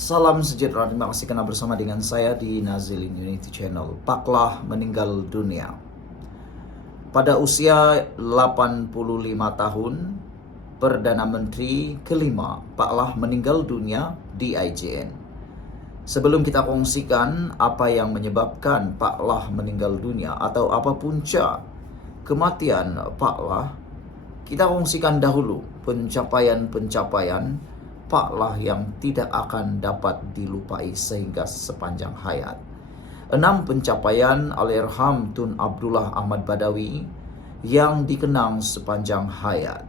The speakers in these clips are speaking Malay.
Salam sejahtera, terima kasih kerana bersama dengan saya di Nazil Unity Channel. Paklah meninggal dunia. Pada usia 85 tahun, Perdana Menteri kelima Paklah meninggal dunia di IJN. Sebelum kita kongsikan apa yang menyebabkan Paklah meninggal dunia atau apa punca kematian Paklah, kita kongsikan dahulu pencapaian-pencapaian Paklah yang tidak akan dapat dilupai sehingga sepanjang hayat. Enam pencapaian Al-Irham Tun Abdullah Ahmad Badawi yang dikenang sepanjang hayat.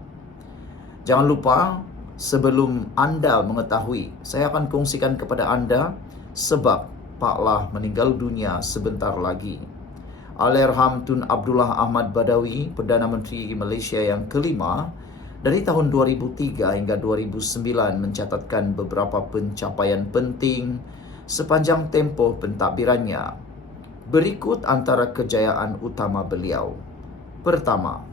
Jangan lupa sebelum anda mengetahui, saya akan kongsikan kepada anda sebab Paklah meninggal dunia sebentar lagi. Al-Irham Tun Abdullah Ahmad Badawi, Perdana Menteri Malaysia yang kelima, dari tahun 2003 hingga 2009 mencatatkan beberapa pencapaian penting sepanjang tempoh pentadbirannya. Berikut antara kejayaan utama beliau. Pertama,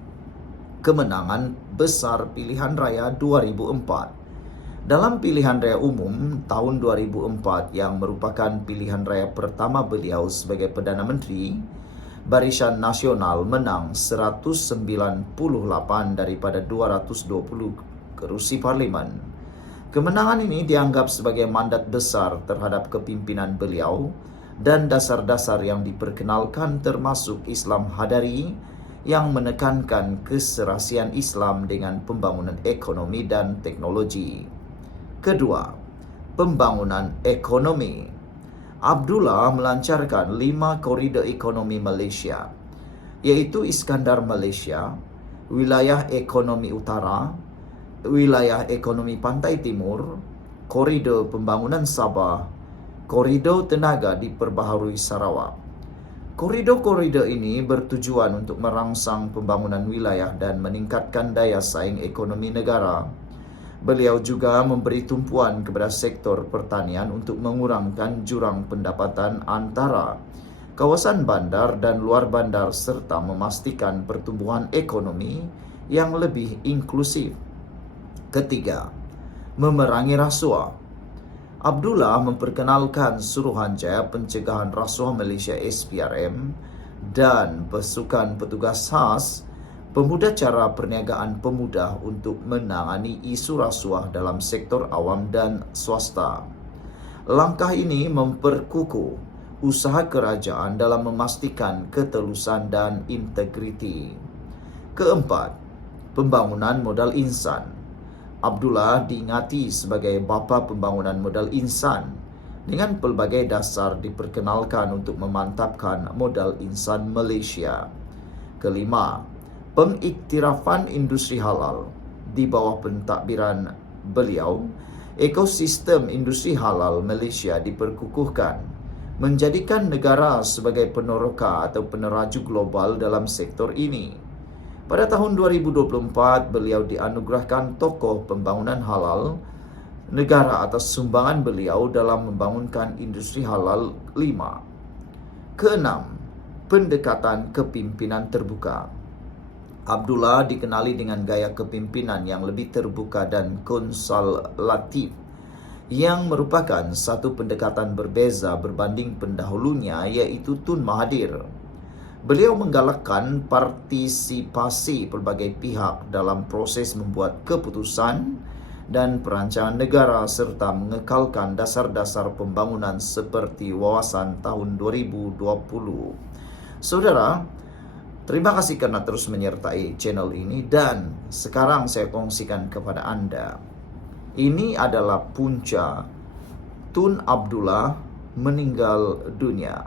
kemenangan besar pilihan raya 2004. Dalam pilihan raya umum tahun 2004 yang merupakan pilihan raya pertama beliau sebagai Perdana Menteri, Barisan Nasional menang 198 daripada 220 kerusi parlimen. Kemenangan ini dianggap sebagai mandat besar terhadap kepimpinan beliau dan dasar-dasar yang diperkenalkan termasuk Islam Hadari yang menekankan keserasian Islam dengan pembangunan ekonomi dan teknologi. Kedua, pembangunan ekonomi. Abdullah melancarkan lima koridor ekonomi Malaysia iaitu Iskandar Malaysia, wilayah ekonomi utara, wilayah ekonomi pantai timur, koridor pembangunan Sabah, koridor tenaga diperbaharui Sarawak. Koridor-koridor ini bertujuan untuk merangsang pembangunan wilayah dan meningkatkan daya saing ekonomi negara. Beliau juga memberi tumpuan kepada sektor pertanian untuk mengurangkan jurang pendapatan antara kawasan bandar dan luar bandar serta memastikan pertumbuhan ekonomi yang lebih inklusif. Ketiga, memerangi rasuah. Abdullah memperkenalkan Suruhanjaya Pencegahan Rasuah Malaysia SPRM dan pasukan petugas khas Pemuda cara perniagaan pemuda untuk menangani isu rasuah dalam sektor awam dan swasta. Langkah ini memperkukuh usaha kerajaan dalam memastikan ketelusan dan integriti. Keempat, pembangunan modal insan. Abdullah diingati sebagai bapa pembangunan modal insan dengan pelbagai dasar diperkenalkan untuk memantapkan modal insan Malaysia. Kelima, pengiktirafan industri halal di bawah pentadbiran beliau, ekosistem industri halal Malaysia diperkukuhkan menjadikan negara sebagai penoroka atau peneraju global dalam sektor ini. Pada tahun 2024, beliau dianugerahkan tokoh pembangunan halal negara atas sumbangan beliau dalam membangunkan industri halal lima. Keenam, pendekatan kepimpinan terbuka. Abdullah dikenali dengan gaya kepimpinan yang lebih terbuka dan konsultatif yang merupakan satu pendekatan berbeza berbanding pendahulunya iaitu Tun Mahathir. Beliau menggalakkan partisipasi pelbagai pihak dalam proses membuat keputusan dan perancangan negara serta mengekalkan dasar-dasar pembangunan seperti wawasan tahun 2020. Saudara, Terima kasih kerana terus menyertai channel ini dan sekarang saya kongsikan kepada anda. Ini adalah punca Tun Abdullah meninggal dunia.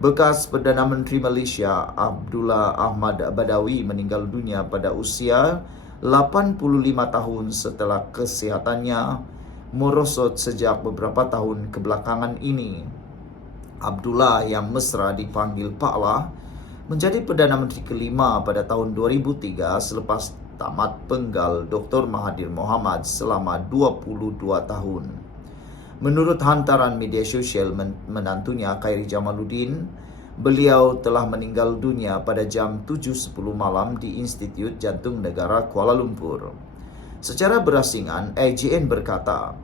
Bekas Perdana Menteri Malaysia Abdullah Ahmad Badawi meninggal dunia pada usia 85 tahun setelah kesihatannya merosot sejak beberapa tahun kebelakangan ini. Abdullah yang mesra dipanggil Pak Lah menjadi Perdana Menteri kelima pada tahun 2003 selepas tamat penggal Dr. Mahathir Mohamad selama 22 tahun. Menurut hantaran media sosial menantunya Khairi Jamaluddin, beliau telah meninggal dunia pada jam 7.10 malam di Institut Jantung Negara Kuala Lumpur. Secara berasingan, AJN berkata,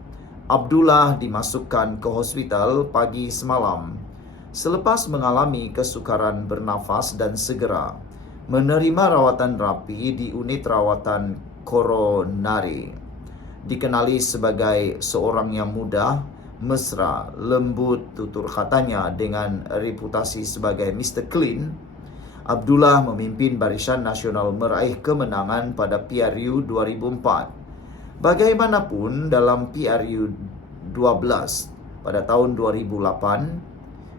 Abdullah dimasukkan ke hospital pagi semalam selepas mengalami kesukaran bernafas dan segera menerima rawatan rapi di unit rawatan koronari. Dikenali sebagai seorang yang mudah, mesra, lembut tutur katanya dengan reputasi sebagai Mr. Clean, Abdullah memimpin Barisan Nasional meraih kemenangan pada PRU 2004 Bagaimanapun dalam PRU 12 pada tahun 2008,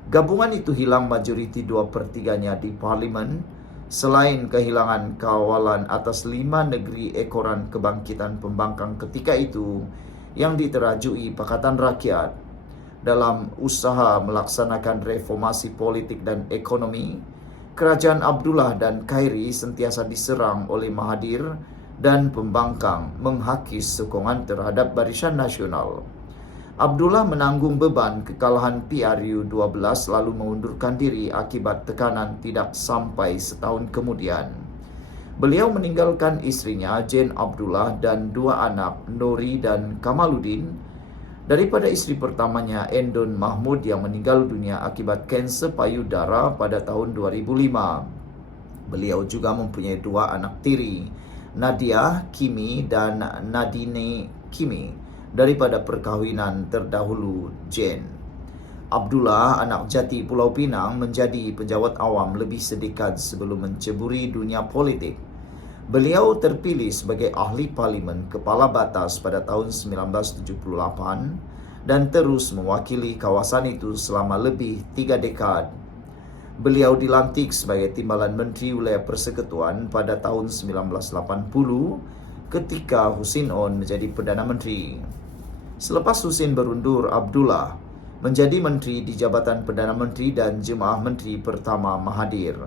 gabungan itu hilang majoriti dua pertiganya di parlimen selain kehilangan kawalan atas lima negeri ekoran kebangkitan pembangkang ketika itu yang diterajui Pakatan Rakyat dalam usaha melaksanakan reformasi politik dan ekonomi, kerajaan Abdullah dan Khairi sentiasa diserang oleh Mahathir dan pembangkang menghakis sokongan terhadap Barisan Nasional. Abdullah menanggung beban kekalahan PRU 12 lalu mengundurkan diri akibat tekanan tidak sampai setahun kemudian. Beliau meninggalkan istrinya Jane Abdullah dan dua anak Nori dan Kamaluddin daripada istri pertamanya Endon Mahmud yang meninggal dunia akibat kanser payudara pada tahun 2005. Beliau juga mempunyai dua anak tiri, Nadia Kimi dan Nadine Kimi daripada perkahwinan terdahulu Jane. Abdullah, anak jati Pulau Pinang, menjadi penjawat awam lebih sedikit sebelum menceburi dunia politik. Beliau terpilih sebagai ahli parlimen kepala batas pada tahun 1978 dan terus mewakili kawasan itu selama lebih tiga dekad Beliau dilantik sebagai Timbalan Menteri Wilayah Persekutuan pada tahun 1980 ketika Husin On menjadi Perdana Menteri. Selepas Husin berundur, Abdullah menjadi menteri di Jabatan Perdana Menteri dan Jemaah Menteri pertama Mahathir.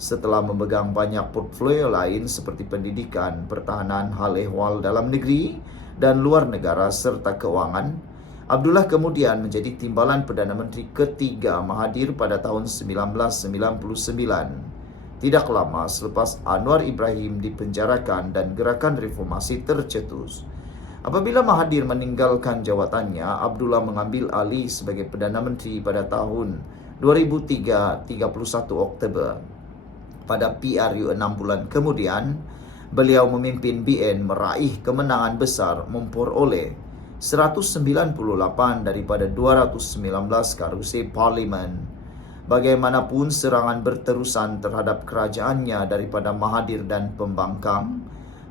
Setelah memegang banyak portfolio lain seperti pendidikan, pertahanan, hal ehwal dalam negeri dan luar negara serta keuangan, Abdullah kemudian menjadi timbalan Perdana Menteri ketiga Mahathir pada tahun 1999. Tidak lama selepas Anwar Ibrahim dipenjarakan dan gerakan reformasi tercetus. Apabila Mahathir meninggalkan jawatannya, Abdullah mengambil alih sebagai Perdana Menteri pada tahun 2003 31 Oktober. Pada PRU 6 bulan kemudian, beliau memimpin BN meraih kemenangan besar memperoleh 198 daripada 219 karusi parlimen. Bagaimanapun serangan berterusan terhadap kerajaannya daripada Mahathir dan pembangkang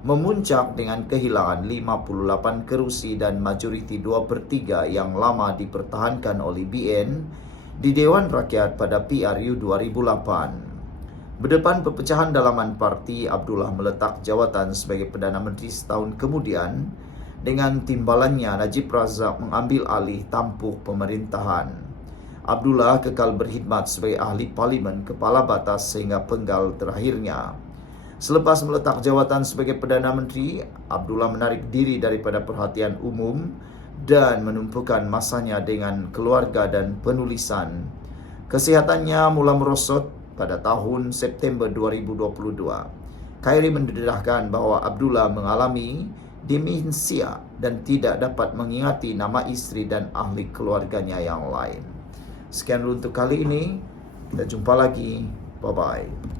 memuncak dengan kehilangan 58 kerusi dan majoriti 2 per 3 yang lama dipertahankan oleh BN di Dewan Rakyat pada PRU 2008. Berdepan perpecahan dalaman parti, Abdullah meletak jawatan sebagai Perdana Menteri setahun kemudian dengan timbalannya Najib Razak mengambil alih tampuk pemerintahan. Abdullah kekal berkhidmat sebagai ahli parlimen kepala batas sehingga penggal terakhirnya. Selepas meletak jawatan sebagai Perdana Menteri, Abdullah menarik diri daripada perhatian umum dan menumpukan masanya dengan keluarga dan penulisan. Kesehatannya mula merosot pada tahun September 2022. Khairi mendedahkan bahawa Abdullah mengalami demensia dan tidak dapat mengingati nama isteri dan ahli keluarganya yang lain. Sekian untuk kali ini. Kita jumpa lagi. Bye-bye.